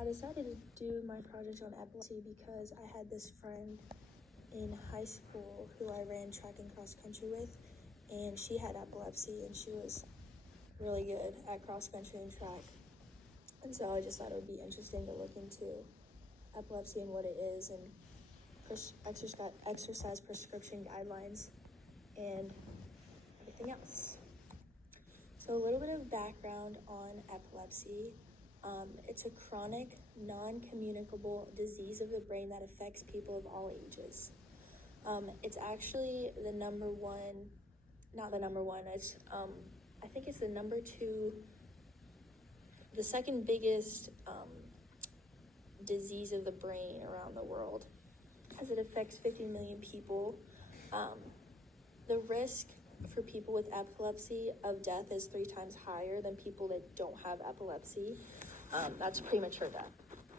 I decided to do my project on epilepsy because I had this friend in high school who I ran track and cross country with, and she had epilepsy, and she was really good at cross country and track. And so I just thought it would be interesting to look into epilepsy and what it is, and exercise prescription guidelines, and everything else. So a little bit of background on epilepsy. It's a chronic, non-communicable disease of the brain that affects people of all ages. It's actually I think it's the number two, the second biggest disease of the brain around the world, as it affects 50 million people. The risk for people with epilepsy of death is 3 times higher than people that don't have epilepsy. That's premature death.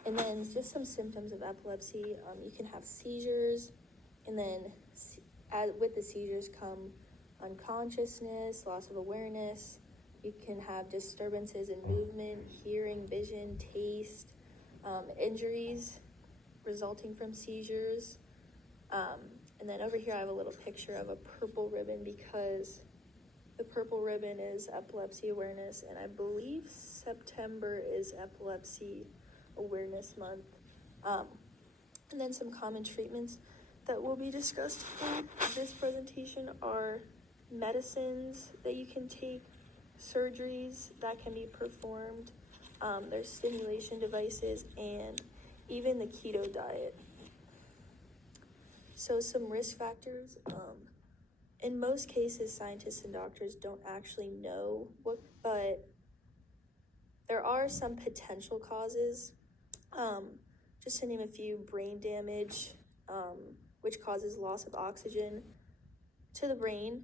And then just some symptoms of epilepsy. You can have seizures, and then with the seizures come unconsciousness, loss of awareness. You can have disturbances in movement, hearing, vision, taste, injuries resulting from seizures. And then over here I have a little picture of a purple ribbon because the purple ribbon is epilepsy awareness, and I believe September is epilepsy awareness month. And then some common treatments that will be discussed in this presentation are medicines that you can take, surgeries that can be performed, there's stimulation devices, and even the keto diet. So some risk factors. In most cases, scientists and doctors don't actually know but there are some potential causes. Just to name a few: brain damage, which causes loss of oxygen to the brain,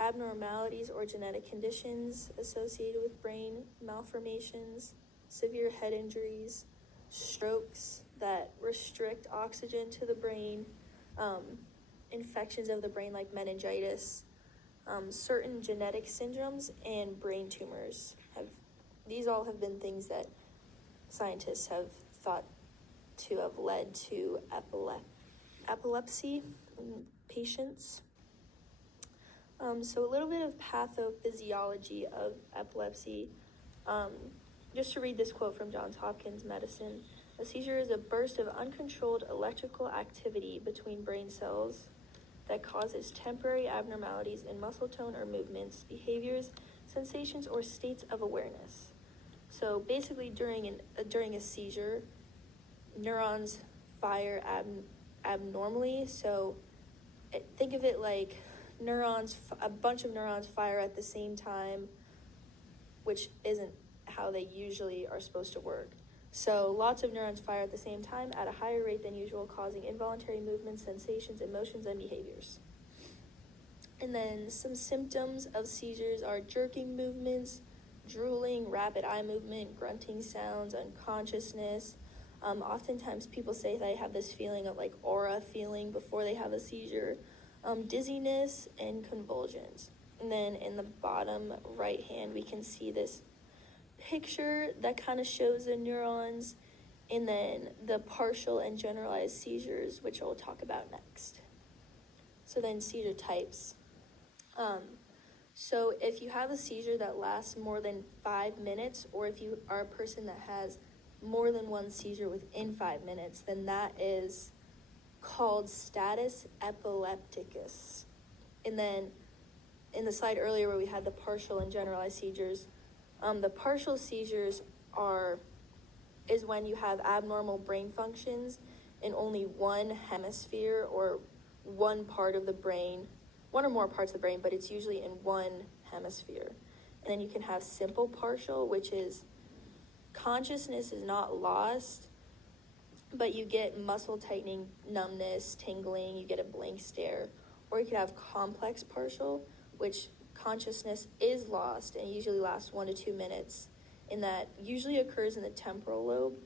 abnormalities or genetic conditions associated with brain malformations, severe head injuries, strokes that restrict oxygen to the brain, infections of the brain like meningitis, certain genetic syndromes, and brain tumors. These all have been things that scientists have thought to have led to epilepsy in patients. So a little bit of pathophysiology of epilepsy. Just to read this quote from Johns Hopkins Medicine: "A seizure is a burst of uncontrolled electrical activity between brain cells that causes temporary abnormalities in muscle tone or movements, behaviors, sensations, or states of awareness." So basically during a seizure, neurons fire abnormally. So think of it like a bunch of neurons fire at the same time, which isn't how they usually are supposed to work. So lots of neurons fire at the same time at a higher rate than usual, causing involuntary movements, sensations, emotions, and behaviors. And then some symptoms of seizures are jerking movements, drooling, rapid eye movement, grunting sounds, unconsciousness. Oftentimes people say they have this feeling of like aura feeling before they have a seizure, dizziness, and convulsions. And then in the bottom right hand, we can see this picture that kind of shows the neurons, and then the partial and generalized seizures, which we'll talk about next. So then seizure types. So if you have a seizure that lasts more than 5 minutes, or if you are a person that has more than one seizure within 5 minutes, then that is called status epilepticus. And then in the slide earlier where we had the partial and generalized seizures, the partial seizures is when you have abnormal brain functions in only one hemisphere or one part of the brain, one or more parts of the brain, but it's usually in one hemisphere. And then you can have simple partial, which is consciousness is not lost, but you get muscle tightening, numbness, tingling, you get a blank stare. Or you could have complex partial, which consciousness is lost and usually lasts 1 to 2 minutes, and that usually occurs in the temporal lobe.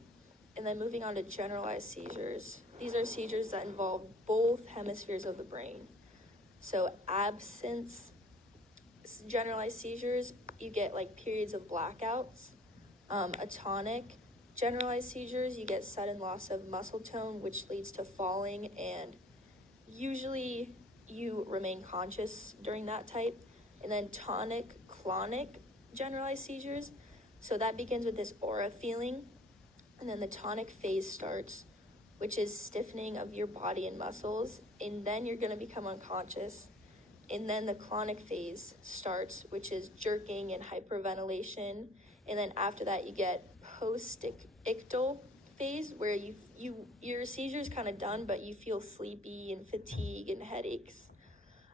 And then moving on to generalized seizures. These are seizures that involve both hemispheres of the brain. So absence generalized seizures, you get like periods of blackouts. Atonic generalized seizures, you get sudden loss of muscle tone, which leads to falling, and usually you remain conscious during that type. And then tonic-clonic generalized seizures, so that begins with this aura feeling, and then the tonic phase starts, which is stiffening of your body and muscles, and then you're going to become unconscious. And then the clonic phase starts, which is jerking and hyperventilation. And then after that, you get post-ictal phase, where your seizure is kind of done, but you feel sleepy and fatigue and headaches.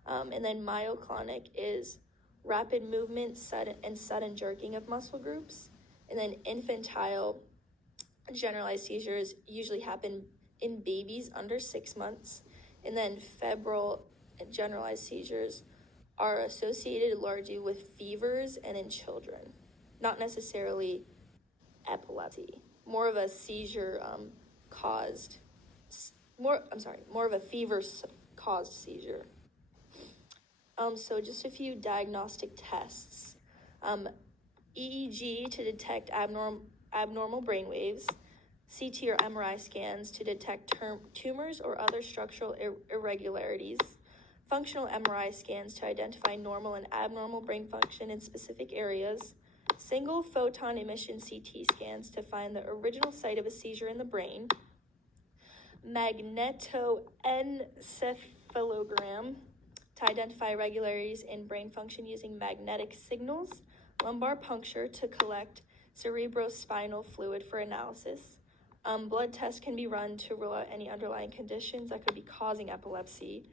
And then myoclonic is rapid movement, sudden jerking of muscle groups. And then infantile generalized seizures usually happen in babies under 6 months. And then febrile generalized seizures are associated largely with fevers and in children, not necessarily epilepsy. More of a seizure caused, more of a fever caused seizure. So just a few diagnostic tests. EEG to detect abnormal brain waves, CT or MRI scans to detect tumors or other structural irregularities, functional MRI scans to identify normal and abnormal brain function in specific areas, single photon emission CT scans to find the original site of a seizure in the brain, magnetoencephalogram to identify irregularities in brain function using magnetic signals, lumbar puncture to collect cerebrospinal fluid for analysis. Blood tests can be run to rule out any underlying conditions that could be causing epilepsy.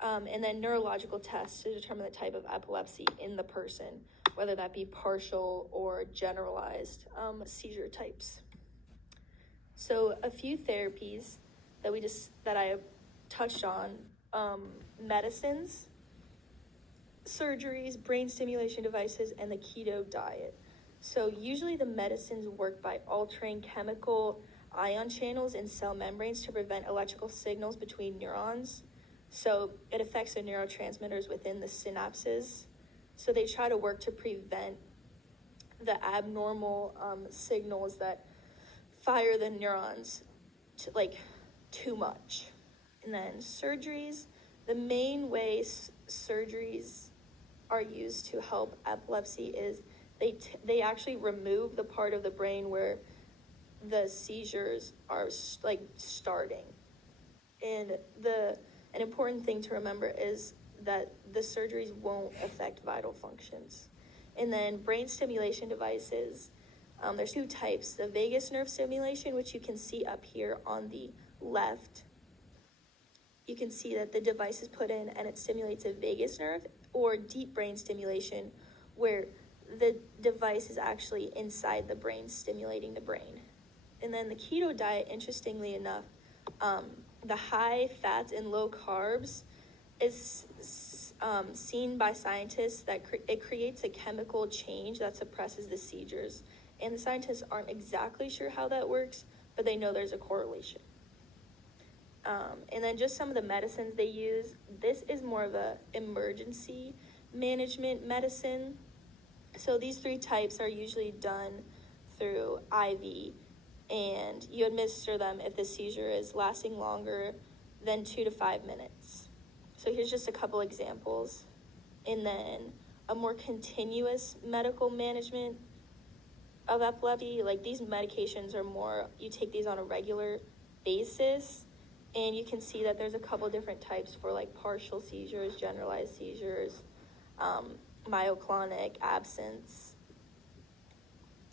And then neurological tests to determine the type of epilepsy in the person, whether that be partial or generalized seizure types. So a few therapies that I touched on, medicines, surgeries, brain stimulation devices, and the keto diet. So usually the medicines work by altering chemical ion channels in cell membranes to prevent electrical signals between neurons. So it affects the neurotransmitters within the synapses. So they try to work to prevent the abnormal signals that fire the neurons to, too much. And then surgeries, the main way surgeries are used to help epilepsy is they actually remove the part of the brain where the seizures are starting. And an important thing to remember is that the surgeries won't affect vital functions. And then brain stimulation devices, there's two types. The vagus nerve stimulation, which you can see up here on the left. You can see that the device is put in and it stimulates a vagus nerve, or deep brain stimulation, where the device is actually inside the brain, stimulating the brain. And then the keto diet, interestingly enough, the high fats and low carbs is seen by scientists that it creates a chemical change that suppresses the seizures. And the scientists aren't exactly sure how that works, but they know there's a correlation. And then just some of the medicines they use. This is more of a emergency management medicine. So these three types are usually done through IV, and you administer them if the seizure is lasting longer than 2 to 5 minutes. So here's just a couple examples. And then a more continuous medical management of epilepsy, these medications are more, you take these on a regular basis, and you can see that there's a couple different types for partial seizures, generalized seizures, myoclonic, absence.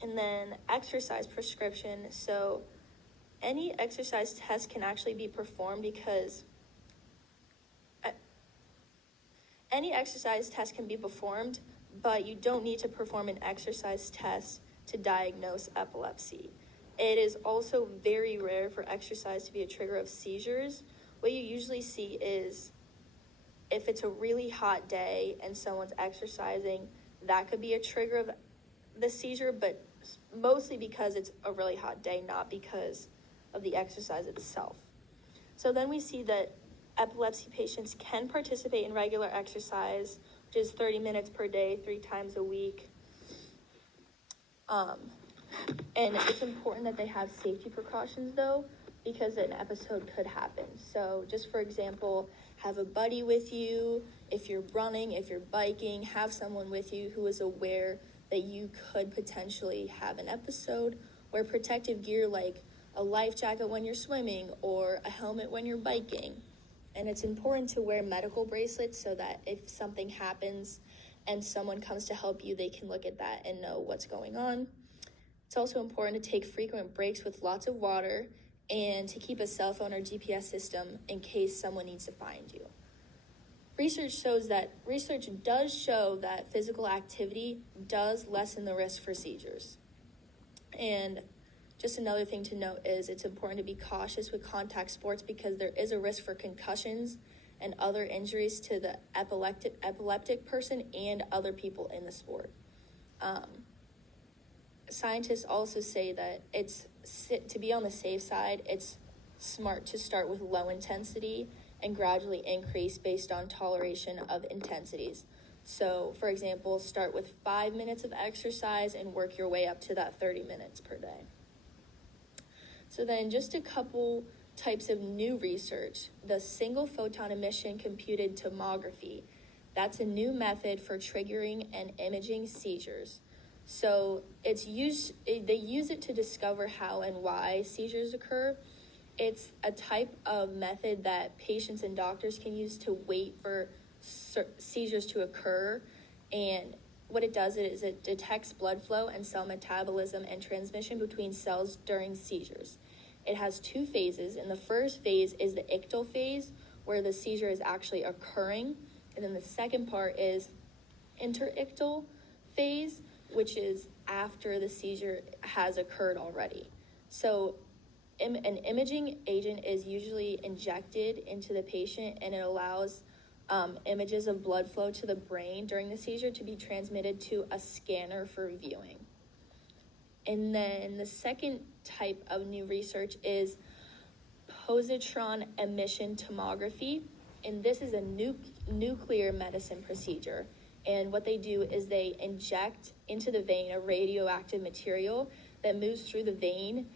And then exercise prescription. So any exercise test can actually be performed because any exercise test can be performed, but you don't need to perform an exercise test to diagnose epilepsy. It is also very rare for exercise to be a trigger of seizures. What you usually see is if it's a really hot day and someone's exercising, that could be a trigger of the seizure, but mostly because it's a really hot day, not because of the exercise itself. So then we see that epilepsy patients can participate in regular exercise, which is 30 minutes per day, 3 times a week. And it's important that they have safety precautions, though, because an episode could happen. So just for example, have a buddy with you. If you're running, if you're biking, have someone with you who is aware that you could potentially have an episode. Wear protective gear like a life jacket when you're swimming or a helmet when you're biking. And it's important to wear medical bracelets so that if something happens and someone comes to help you, they can look at that and know what's going on. It's also important to take frequent breaks with lots of water and to keep a cell phone or GPS system in case someone needs to find you. Research does show that physical activity does lessen the risk for seizures. And just another thing to note is it's important to be cautious with contact sports because there is a risk for concussions and other injuries to the epileptic person and other people in the sport. Scientists also say that to be on the safe side, it's smart to start with low intensity and gradually increase based on toleration of intensities. So, for example, start with 5 minutes of exercise and work your way up to that 30 minutes per day. So then just a couple types of new research. The single photon emission computed tomography. That's a new method for triggering and imaging seizures. So they use it to discover how and why seizures occur. It's a type of method that patients and doctors can use to wait for seizures to occur. And what it does is it detects blood flow and cell metabolism and transmission between cells during seizures. It has 2 phases, and the first phase is the ictal phase, where the seizure is actually occurring. And then the second part is interictal phase, which is after the seizure has occurred already. So an imaging agent is usually injected into the patient, and it allows images of blood flow to the brain during the seizure to be transmitted to a scanner for viewing. And then the second type of new research is positron emission tomography, and this is a nuclear medicine procedure. And what they do is they inject into the vein a radioactive material that moves through the vein,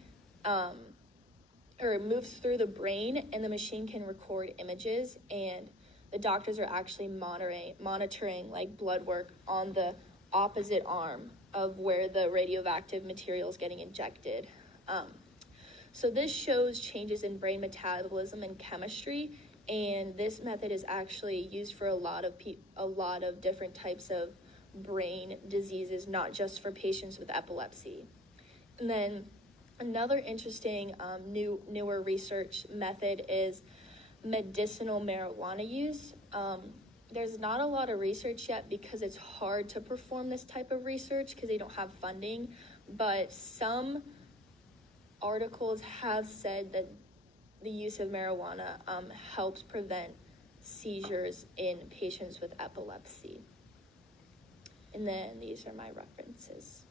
or moves through the brain, and the machine can record images, and the doctors are actually monitoring like blood work on the opposite arm of where the radioactive material is getting injected. So this shows changes in brain metabolism and chemistry, and this method is actually used for a lot of different types of brain diseases, not just for patients with epilepsy. And then another interesting newer research method is medicinal marijuana use. There's not a lot of research yet because it's hard to perform this type of research because they don't have funding, but some articles have said that the use of marijuana helps prevent seizures in patients with epilepsy. And then these are my references.